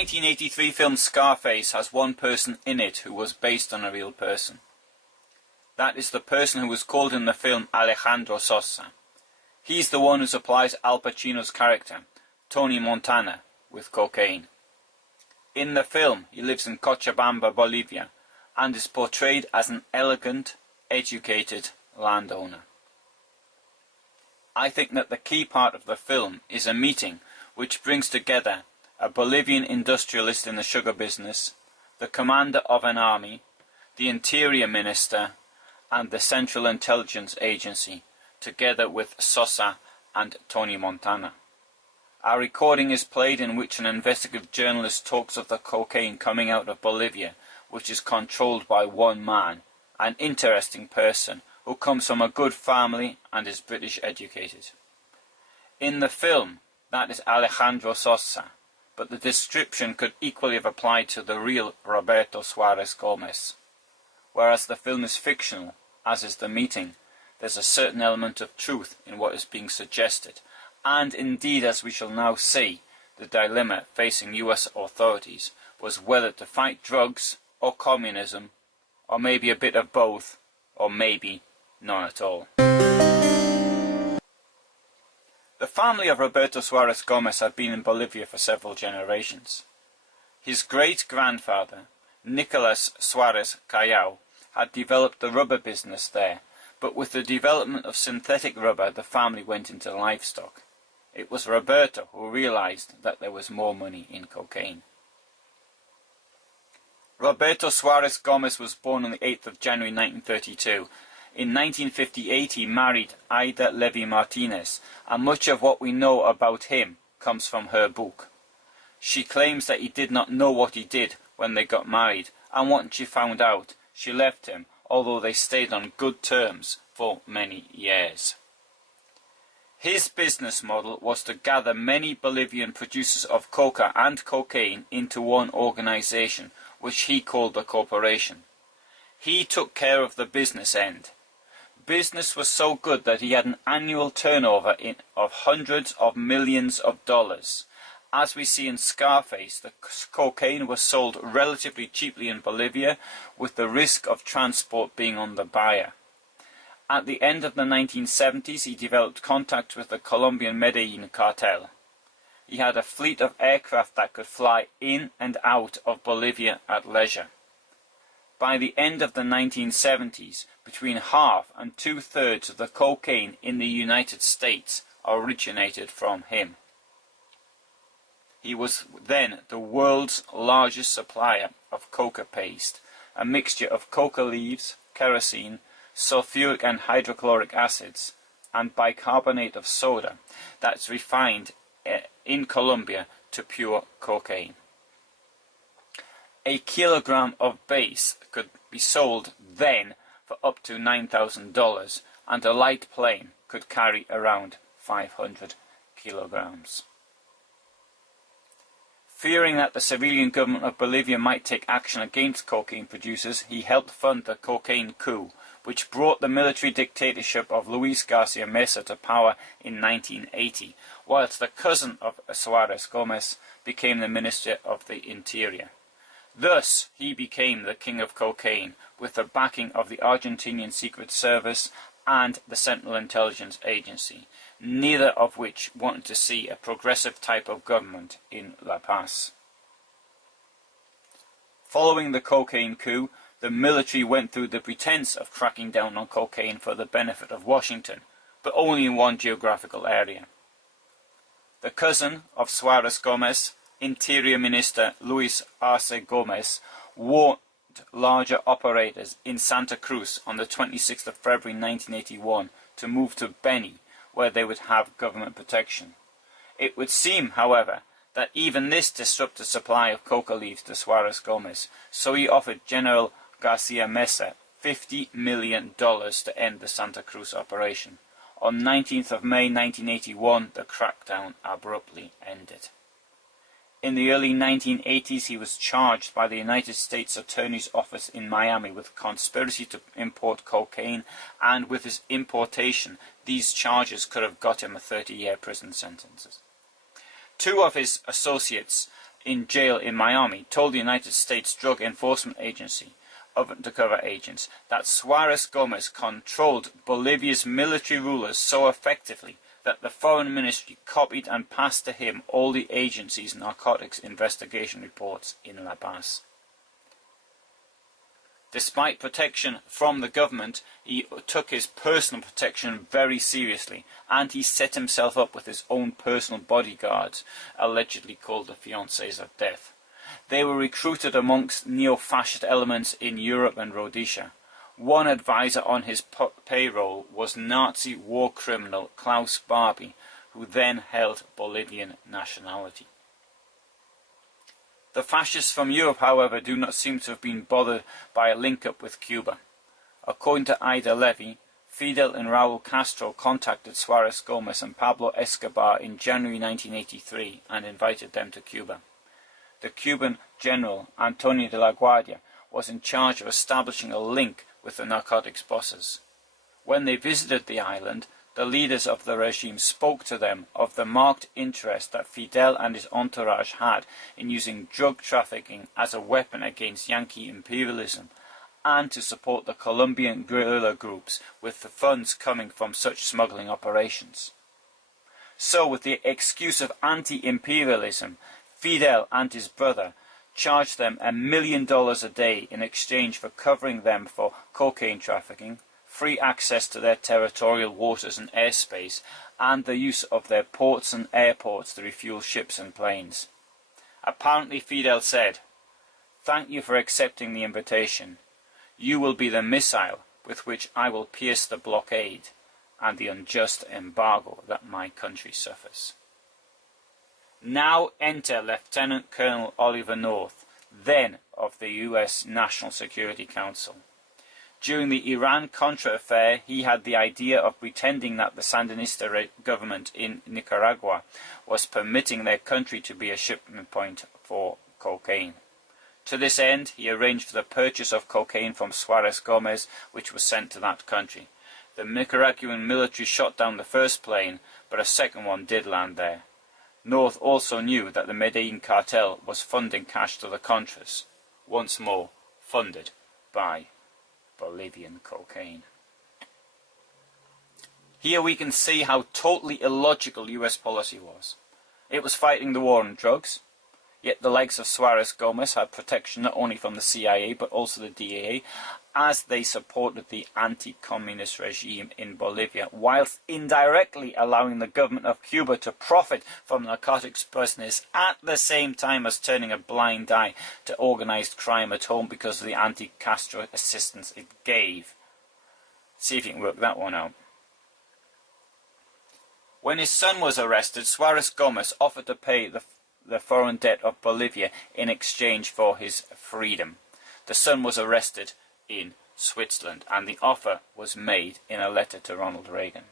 1983 film Scarface has one person in it who was based on a real person. That is the person who was called in the film Alejandro Sosa. He's the one who supplies Al Pacino's character, Tony Montana, with cocaine. In the film, he lives in Cochabamba, Bolivia, and is portrayed as an elegant, educated landowner. I think that the key part of the film is a meeting which brings together a Bolivian industrialist in the sugar business, the commander of an army, the interior minister, and the Central Intelligence Agency, together with Sosa and Tony Montana. Our recording is played in which an investigative journalist talks of the cocaine coming out of Bolivia, which is controlled by one man, an interesting person who comes from a good family and is British educated. In the film, that is Alejandro Sosa, but the description could equally have applied to the real Roberto Suarez Gomez. Whereas the film is fictional, as is the meeting, there's a certain element of truth in what is being suggested, and indeed, as we shall now see, the dilemma facing US authorities was whether to fight drugs or communism, or maybe a bit of both, or maybe none at all. The family of Roberto Suarez Gomez had been in Bolivia for several generations. His great-grandfather, Nicolas Suarez Callao, had developed the rubber business there, but with the development of synthetic rubber the family went into livestock. It was Roberto who realized that there was more money in cocaine. Roberto Suarez Gomez was born on the 8th of January 1932. In 1958 he married Ida Levy Martinez, and much of what we know about him comes from her book. She claims that he did not know what he did when they got married, and once she found out, she left him, although they stayed on good terms for many years. His business model was to gather many Bolivian producers of coca and cocaine into one organization, which he called the corporation. He took care of the business end. Business was so good that he had an annual turnover of hundreds of millions of dollars. As we see in Scarface, the cocaine was sold relatively cheaply in Bolivia, with the risk of transport being on the buyer. At the end of the 1970s, he developed contact with the Colombian Medellin cartel. He had a fleet of aircraft that could fly in and out of Bolivia at leisure. By the end of the 1970s, between half and two-thirds of the cocaine in the United States originated from him. He was then the world's largest supplier of coca paste, a mixture of coca leaves, kerosene, sulfuric and hydrochloric acids, and bicarbonate of soda that's refined in Colombia to pure cocaine. A kilogram of base could be sold then for up to $9,000, and a light plane could carry around 500 kilograms. Fearing that the civilian government of Bolivia might take action against cocaine producers, he helped fund the cocaine coup, which brought the military dictatorship of Luis Garcia Mesa to power in 1980, whilst the cousin of Suarez Gomez became the Minister of the Interior. Thus, he became the king of cocaine, with the backing of the Argentinian Secret Service and the Central Intelligence Agency, neither of which wanted to see a progressive type of government in La Paz. Following the cocaine coup, the military went through the pretense of cracking down on cocaine for the benefit of Washington, but only in one geographical area. The cousin of Suarez Gomez, Interior Minister Luis Arce Gomez, warned larger operators in Santa Cruz on the 26th of February 1981 to move to Beni, where they would have government protection. It would seem, however, that even this disrupted supply of coca leaves to Suarez Gomez, so he offered General Garcia Mesa $50 million to end the Santa Cruz operation. On 19th of May 1981, the crackdown abruptly ended. In the early 1980s, he was charged by the United States Attorney's Office in Miami with conspiracy to import cocaine, and with his importation, these charges could have got him a 30-year prison sentence. Two of his associates, in jail in Miami, told the United States Drug Enforcement Agency of undercover agents that Suarez Gomez controlled Bolivia's military rulers so effectively that the Foreign Ministry copied and passed to him all the agency's narcotics investigation reports in La Paz. Despite protection from the government, he took his personal protection very seriously, and he set himself up with his own personal bodyguards, allegedly called the fiancés of death. They were recruited amongst neo-fascist elements in Europe and Rhodesia. One advisor on his payroll was Nazi war criminal Klaus Barbie, who then held Bolivian nationality. The fascists from Europe, however, do not seem to have been bothered by a link-up with Cuba. According to Ida Levy, Fidel and Raúl Castro contacted Suarez Gomez and Pablo Escobar in January 1983 and invited them to Cuba. The Cuban general, Antonio de la Guardia, was in charge of establishing a link with the narcotics bosses. When they visited the island, the leaders of the regime spoke to them of the marked interest that Fidel and his entourage had in using drug trafficking as a weapon against Yankee imperialism, and to support the Colombian guerrilla groups with the funds coming from such smuggling operations. So, with the excuse of anti-imperialism, Fidel and his brother charged them $1 million a day in exchange for covering them for cocaine trafficking, free access to their territorial waters and airspace, and the use of their ports and airports to refuel ships and planes. Apparently Fidel said, "Thank you for accepting the invitation. You will be the missile with which I will pierce the blockade and the unjust embargo that my country suffers." Now enter Lieutenant Colonel Oliver North, then of the U.S. National Security Council. During the Iran-Contra affair, he had the idea of pretending that the Sandinista government in Nicaragua was permitting their country to be a shipment point for cocaine. To this end, he arranged for the purchase of cocaine from Suarez Gomez, which was sent to that country. The Nicaraguan military shot down the first plane, but a second one did land there. North also knew that the Medellin cartel was funding cash to the Contras, once more funded by Bolivian cocaine. Here we can see how totally illogical US policy was. It was fighting the war on drugs, yet the likes of Suarez Gomez had protection not only from the CIA but also the DEA, as they supported the anti-communist regime in Bolivia, whilst indirectly allowing the government of Cuba to profit from narcotics business at the same time as turning a blind eye to organized crime at home because of the anti-Castro assistance it gave. See if you can work that one out. When his son was arrested, Suarez Gomez offered to pay the foreign debt of Bolivia in exchange for his freedom. The son was arrested in Switzerland, and the offer was made in a letter to Ronald Reagan.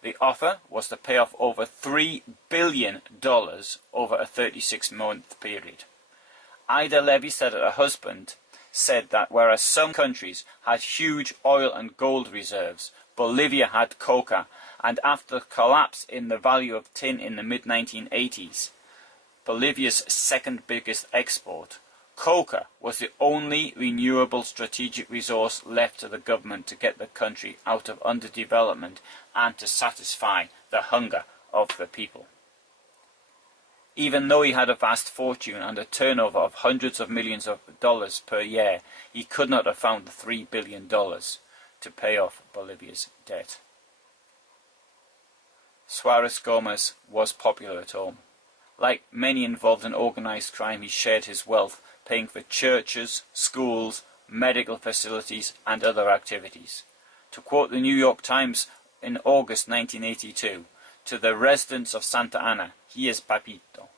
The offer was to pay off over $3 billion over a 36-month period. Ida Levy said that her husband said that whereas some countries had huge oil and gold reserves, Bolivia had coca, and after the collapse in the value of tin in the mid-1980s, Bolivia's second biggest export, coca was the only renewable strategic resource left to the government to get the country out of underdevelopment and to satisfy the hunger of the people. Even though he had a vast fortune and a turnover of hundreds of millions of dollars per year, he could not have found the $3 billion to pay off Bolivia's debt. Suarez Gomez was popular at home. Like many involved in organized crime, he shared his wealth, paying for churches, schools, medical facilities, and other activities. To quote the New York Times in August 1982, to the residents of Santa Ana, he is Papito,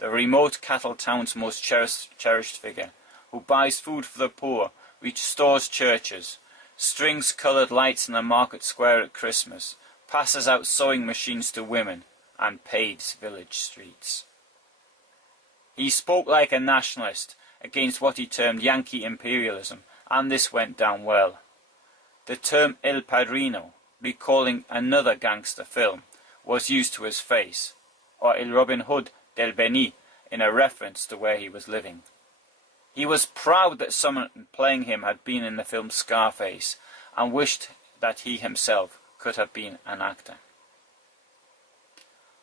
the remote cattle town's most cherished figure, who buys food for the poor, restores churches, strings coloured lights in the market square at Christmas, passes out sewing machines to women, and paves village streets. He spoke like a nationalist against what he termed Yankee imperialism, and this went down well. The term El Padrino, recalling another gangster film, was used to his face, or El Robin Hood del Beni, in a reference to where he was living. He was proud that someone playing him had been in the film Scarface, and wished that he himself could have been an actor.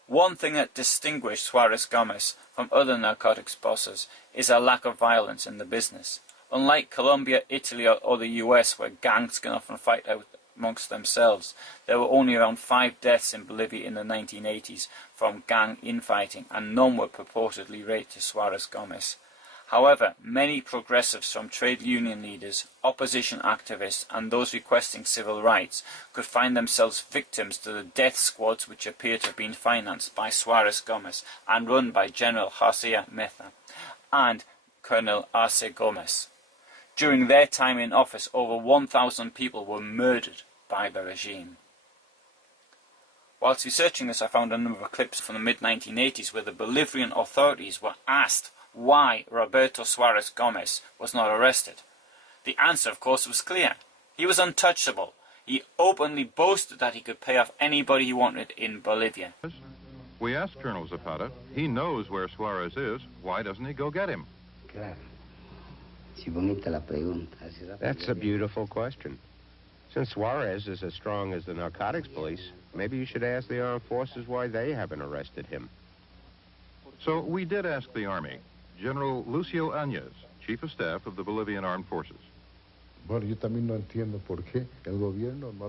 One thing that distinguished Suarez Gomez from other narcotics bosses is a lack of violence in the business. Unlike Colombia, Italy or the US, where gangs can often fight out amongst themselves, there were only around 5 deaths in Bolivia in the 1980s from gang infighting, and none were purportedly related to Suarez Gomez. However, many progressives, from trade union leaders, opposition activists and those requesting civil rights, could find themselves victims to the death squads which appear to have been financed by Suarez Gomez and run by General José Meza and Colonel Arce Gomez. During their time in office, over 1,000 people were murdered by the regime. Whilst researching this, I found a number of clips from the mid-1980s where the Bolivian authorities were asked why Roberto Suarez Gomez was not arrested. The answer, of course, was clear. He was untouchable. He openly boasted that he could pay off anybody he wanted in Bolivia. We asked Colonel Zapata. He knows where Suarez is. Why doesn't he go get him? That's a beautiful question. Since Suarez is as strong as the narcotics police, maybe you should ask the armed forces why they haven't arrested him. So we did ask the Army. General Lucio Áñez, Chief of Staff of the Bolivian Armed Forces.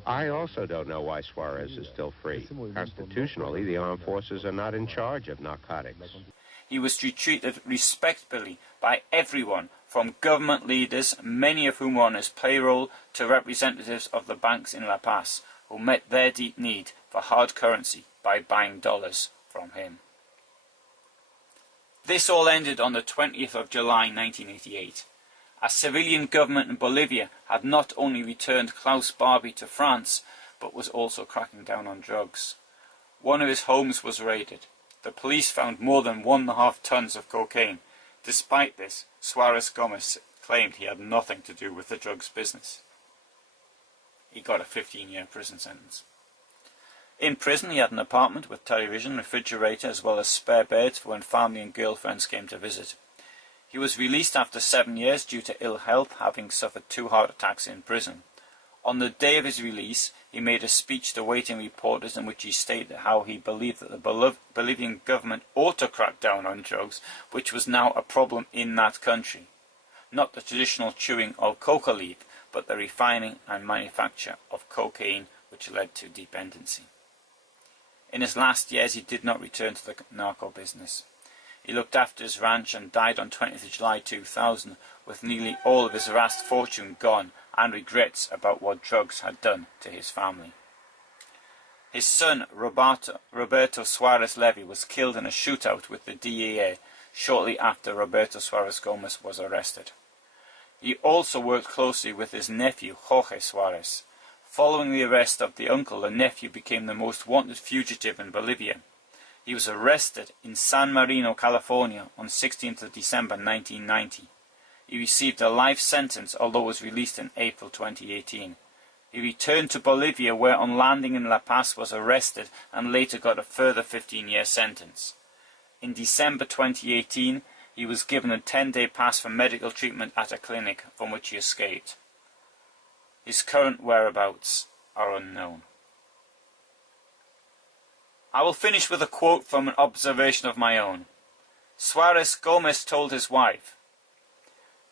I also don't know why Suarez is still free. Constitutionally, the armed forces are not in charge of narcotics. He was treated respectfully by everyone, from government leaders, many of whom were on his payroll, to representatives of the banks in La Paz, who met their deep need for hard currency by buying dollars from him. This all ended on the 20th of July 1988. A civilian government in Bolivia had not only returned Klaus Barbie to France, but was also cracking down on drugs. One of his homes was raided. The police found more than 1.5 tons of cocaine. Despite this, Suarez Gomez claimed he had nothing to do with the drugs business. He got a 15-year prison sentence. In prison, he had an apartment with television, refrigerator, as well as spare beds for when family and girlfriends came to visit. He was released after 7 years due to ill health, having suffered 2 heart attacks in prison. On the day of his release, he made a speech to waiting reporters in which he stated how he believed that the Bolivian government ought to crack down on drugs, which was now a problem in that country. Not the traditional chewing of coca leaf, but the refining and manufacture of cocaine, which led to dependency. In his last years, he did not return to the narco business. He looked after his ranch and died on 20th of July 2000 with nearly all of his vast fortune gone and regrets about what drugs had done to his family. His son, Roberto Suarez Levy, was killed in a shootout with the DEA shortly after Roberto Suarez Gomez was arrested. He also worked closely with his nephew, Jorge Suarez. Following the arrest of the uncle, the nephew became the most wanted fugitive in Bolivia. He was arrested in San Marino, California on 16th of December 1990. He received a life sentence, although was released in April 2018. He returned to Bolivia, where on landing in La Paz was arrested and later got a further 15-year sentence. In December 2018, he was given a 10-day pass for medical treatment at a clinic from which he escaped. His current whereabouts are unknown. I will finish with a quote from an observation of my own. Suarez Gomez told his wife,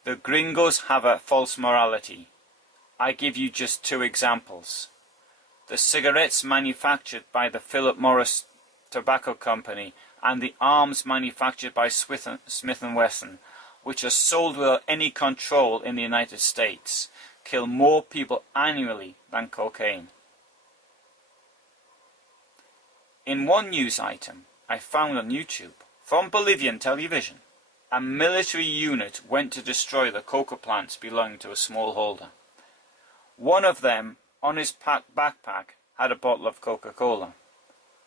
"The gringos have a false morality. I give you just 2 examples. The cigarettes manufactured by the Philip Morris Tobacco Company and the arms manufactured by Smith & Wesson, which are sold without any control in the United States, kill more people annually than cocaine." In one news item I found on YouTube, from Bolivian television, a military unit went to destroy the coca plants belonging to a smallholder. One of them, on his backpack, had a bottle of Coca-Cola,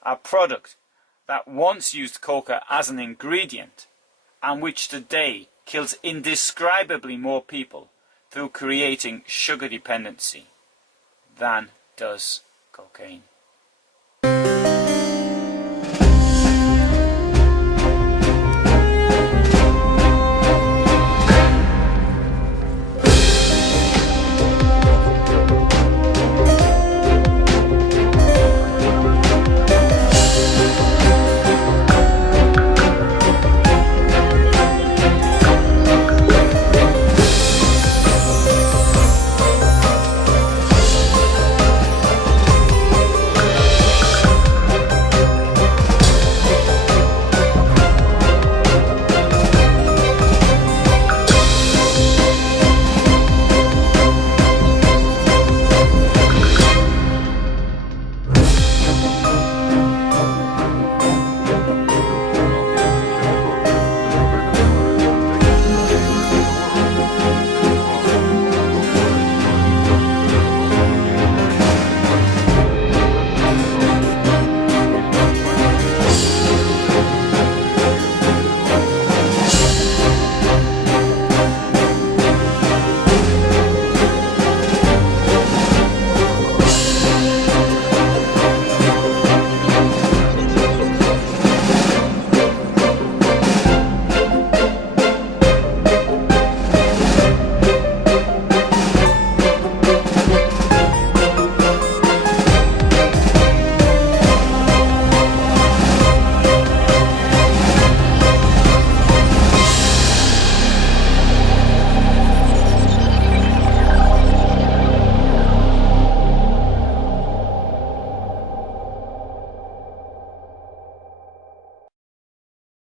a product that once used coca as an ingredient and which today kills indescribably more people through creating sugar dependency than does cocaine.